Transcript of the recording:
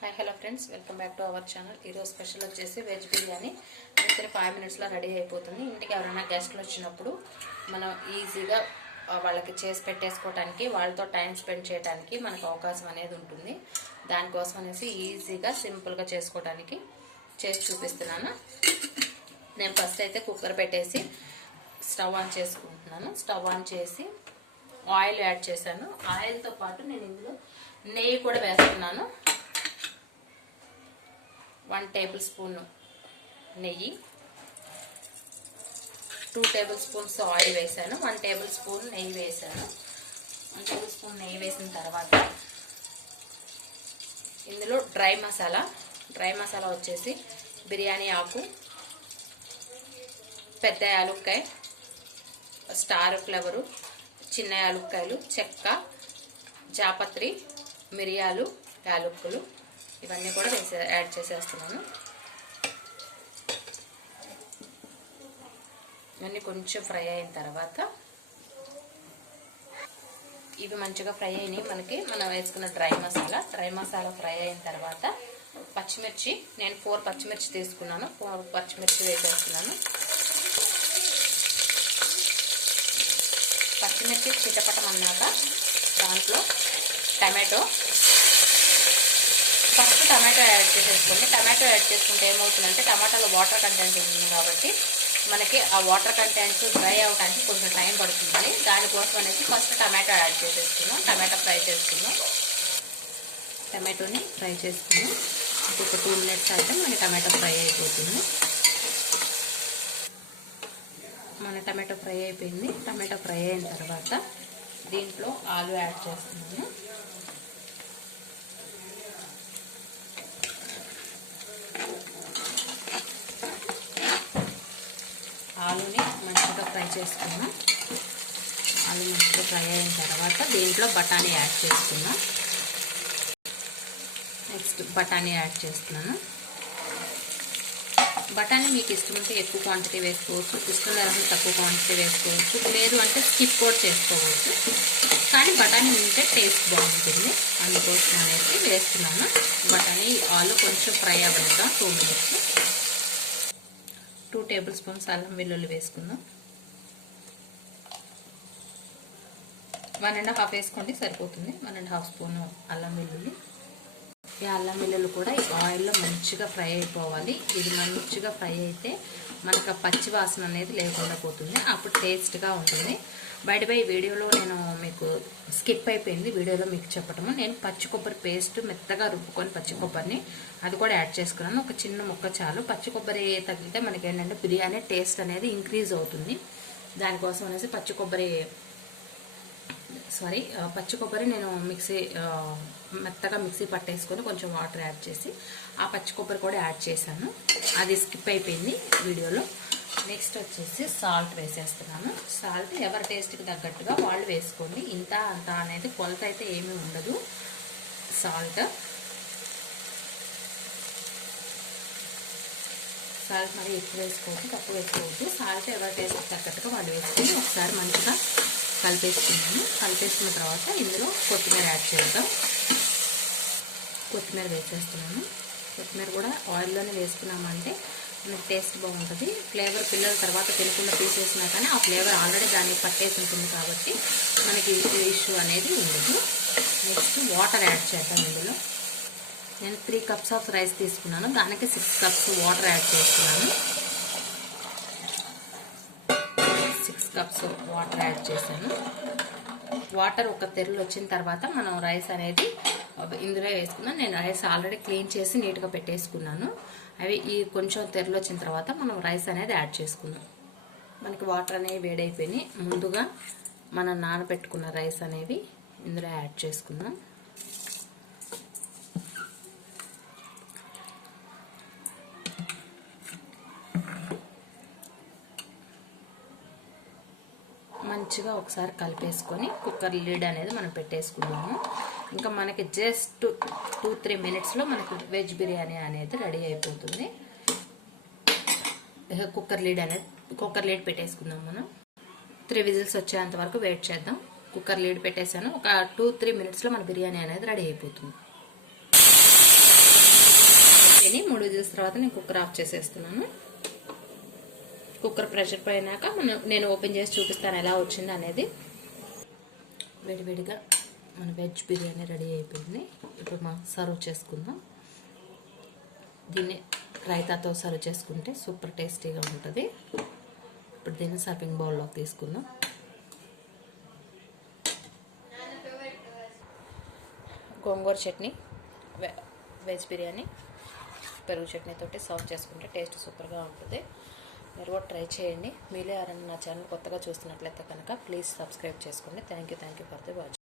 Hi hello friends welcome back to our channel ఈరోజు special వచ్చేసి veg biryani. With five మినిట్స్లో ready అయిపోతుంది. ఇంటికి ఎవరైనా గెస్ట్లు వచ్చినప్పుడు మనం ఈజీగా వాళ్ళకి చేసి పెట్టేసుకోవడానికి వాళ్ళతో టైం స్పెండ్ చేయడానికి మనకు అవకాశం అనేది ఉంటుంది. దానికోసం అనేసి ఈజీగా సింపుల్గా చేసుకోవడానికి చేసి చూపిస్తున్నాను. నేను ఫస్ట్ అయితే కుక్కర్ పెట్టేసి స్టవ్ ఆన్ చేసుకుంటున్నాను. స్టవ్ ఆన్ చేసి ఆయిల్ యాడ్ చేశాను. ఆయిల్తో పాటు నేను ఇందులో నెయ్యి కూడా వేస్తున్నాను. వన్ టేబుల్ స్పూన్ నెయ్యి టూ టేబుల్ స్పూన్స్ ఆయిల్ వేసాను వన్ టేబుల్ స్పూన్ నెయ్యి వేసాను. వన్ టేబుల్ స్పూన్ నెయ్యి వేసిన తర్వాత ఇందులో డ్రై మసాలా డ్రై మసాలా వచ్చేసి బిర్యానీ ఆకు పెద్ద యాలుక్కాయ స్టార్ ఫ్లవరు చిన్న యాలుక్కాయలు చెక్క జాపత్రి మిరియాలు యాలుక్కలు ఇవన్నీ కూడా వేసే యాడ్ చేసేస్తున్నాను. ఇవన్నీ కొంచెం ఫ్రై అయిన తర్వాత ఇవి మంచిగా ఫ్రై అయినాయి మనకి. మనం వేసుకున్న dry masala. Dry masala fry అయిన తర్వాత పచ్చిమిర్చి నేను ఫోర్ పచ్చిమిర్చి తీసుకున్నాను. ఫోర్ పచ్చిమిర్చి వేసేస్తున్నాను. పచ్చిమిర్చి చిటపటం అన్నాక దాంట్లో టమాటో ఫస్ట్ టమాటో యాడ్ చేసేసుకోండి. టమాటో యాడ్ చేసుకుంటే ఏమవుతుందంటే టమాటాలో వాటర్ కంటెంట్ ఉంది కాబట్టి మనకి ఆ వాటర్ కంటెంట్ డ్రై అవడానికి కొంచెం టైం పడుతుంది. దానికోసం అనేసి ఫస్ట్ టమాటో యాడ్ చేసేసుకున్నాం టమాటో ఫ్రై చేసుకున్నాం టమాటోని ఫ్రై చేసుకున్నాం ఇంకొక టూ మినిట్స్ అయితే మన టమాటో ఫ్రై అయిపోతుంది. మన టమాటో ఫ్రై అయిపోయింది. టమాటో ఫ్రై అయిన తర్వాత దీంట్లో ఆలు యాడ్ చేస్తున్నాను ఆలుని మంచిగా ఫ్రై చేసుకున్నాం. ఆలు మంచిగా ఫ్రై అయిన తర్వాత దీంట్లో బఠానీ యాడ్ చేసుకున్నాం నెక్స్ట్ బఠానీ యాడ్ చేస్తున్నాను. బఠానీ మీకు ఇష్టం ఉంటే ఎక్కువ క్వాంటిటీ వేసుకోవచ్చు. ఇష్టం లేకపోతే తక్కువ క్వాంటిటీ వేసుకోవచ్చు. లేదు అంటే స్కిప్ కూడా చేసుకోవచ్చు. కానీ బఠానీ ఉంటే టేస్ట్ బాగుంటుంది. అందుకోసం అనేది వేస్తున్నాను. బఠానీ ఆలు కొంచెం ఫ్రై అవ్వనిద్దాం. Two minutes two tablespoons అల్లం వెల్లుల్లి వేసుకుందాం. వన్ అండ్ హాఫ్ వేసుకోండి సరిపోతుంది. వన్ అండ్ హాఫ్ స్పూన్ అల్లం వెల్లుల్లి. ఈ అల్లం వెల్లుల్లి కూడా ఈ ఆయిల్లో మంచిగా ఫ్రై అయిపోవాలి. ఇది మంచిగా ఫ్రై అయితే మనకు ఆ పచ్చి వాసన అనేది లేకుండా పోతుంది. అప్పుడు టేస్ట్గా ఉంటుంది. బయట బై వీడియోలో నేను మీకు స్కిప్ అయిపోయింది. వీడియోలో మీకు చెప్పటము. నేను పచ్చి కొబ్బరి పేస్ట్ మెత్తగా రుబ్బుకొని పచ్చి కొబ్బరిని అది కూడా యాడ్ చేసుకున్నాను. ఒక చిన్న ముక్క చాలు. పచ్చి కొబ్బరి తగిలితే మనకి ఏంటంటే బిర్యానీ టేస్ట్ అనేది ఇంక్రీజ్ అవుతుంది. దానికోసం అనేసి పచ్చి కొబ్బరి సారీ uh, పచ్చి కొబ్బరి నేను మిక్సీ uh, మెత్తగా మిక్సీ పట్టేసుకొని కొంచెం వాటర్ యాడ్ చేసి ఆ పచ్చి కొబ్బరి కూడా యాడ్ చేశాను. అది స్కిప్ అయిపోయింది వీడియోలో. నెక్స్ట్ వచ్చేసి సాల్ట్ వేసేస్తున్నాను. సాల్ట్ ఎవరి టేస్ట్కి తగ్గట్టుగా వాళ్ళు వేసుకోండి. ఇంత అంత అనేది కొలత అయితే ఏమీ ఉండదు. సాల్ట్ సాల్ట్ మరి ఎక్కువ వేసుకోవద్దు తక్కువ వేసుకోవద్దు. సాల్ట్ ఎవరి టేస్ట్కి తగ్గట్టుగా వాళ్ళు వేసుకొని ఒకసారి మంచిగా కలిపేసుకున్నాను కలిపేసుకున్న తర్వాత ఇందులో కొత్తిమీర యాడ్ చేద్దాం. కొత్తిమీర వేసేస్తున్నాను కొత్తిమీర కూడా ఆయిల్లోనే వేసుకున్నామంటే మనకి టేస్ట్ బాగుంటుంది. ఫ్లేవర్ పిల్లల తర్వాత తినకుండా తీసేసినా కానీ ఆ ఫ్లేవర్ ఆల్రెడీ దాన్ని పట్టేసి ఉంటుంది కాబట్టి మనకి ఇష్యూ అనేది ఉండదు. నెక్స్ట్ వాటర్ యాడ్ చేద్దాం ఇందులో. నేను త్రీ కప్స్ ఆఫ్ రైస్ తీసుకున్నాను. దానికి సిక్స్ కప్స్ వాటర్ యాడ్ చేస్తున్నాను సిక్స్ కప్స్ వాటర్ యాడ్ చేశాను. వాటర్ ఒక తెరలు వచ్చిన తర్వాత మనం రైస్ అనేది ఇందులో వేసుకున్నాను నేను రైస్ ఆల్రెడీ క్లీన్ చేసి నీట్గా పెట్టేసుకున్నాను. అవి ఈ కొంచెం తెరలు వచ్చిన తర్వాత మనం రైస్ అనేది యాడ్ చేసుకున్నాం మనకి వాటర్ అనేవి వేడైపోయినాయి. ముందుగా మనం నానబెట్టుకున్న రైస్ అనేవి ఇందులో యాడ్ చేసుకున్నాం మంచిగా ఒకసారి కలిపేసుకొని కుక్కర్ లీడ్ అనేది మనం పెట్టేసుకున్నాము ఇంకా మనకి జస్ట్ టూ త్రీ మినిట్స్లో మనకి వెజ్ బిర్యానీ అనేది రెడీ అయిపోతుంది. కుక్కర్ లీడ్ అనేది కుక్కర్ లీడ్ పెట్టేసుకుందాం మనం. త్రీ విజిల్స్ వచ్చేంత వరకు వెయిట్ చేద్దాం. కుక్కర్ లీడ్ పెట్టేశాను. ఒక టూ త్రీ మినిట్స్లో మన బిర్యానీ అనేది రెడీ అయిపోతుంది. మూడు విజిల్స్ తర్వాత నేను కుక్కర్ ఆఫ్ చేసేస్తున్నాను. కుక్కర్ ప్రెషర్ పోయినాక మనం నేను ఓపెన్ చేసి చూపిస్తాను ఎలా వచ్చింది అనేది. వేడివేడిగా మన వెజ్ బిర్యానీ రెడీ అయిపోయింది. ఇప్పుడు మనం సర్వ్ చేసుకుందాం. దీన్ని రైతాతో సర్వ్ చేసుకుంటే సూపర్ టేస్టీగా ఉంటుంది. ఇప్పుడు దీన్ని సర్వింగ్ బౌల్లోకి తీసుకుందాం. గోంగూర చట్నీ వె- వెజ్ బిర్యానీ పెరుగు చట్నీతోటి సర్వ్ చేసుకుంటే టేస్ట్ సూపర్గా ఉంటుంది. మీరు కూడా ట్రై చేయండి. మీరే ఎవరైనా నా ఛానల్ కొత్తగా చూస్తున్నట్లయితే కనుక ప్లీజ్ సబ్స్క్రైబ్ చేసుకోండి. Thank you thank you for the watch.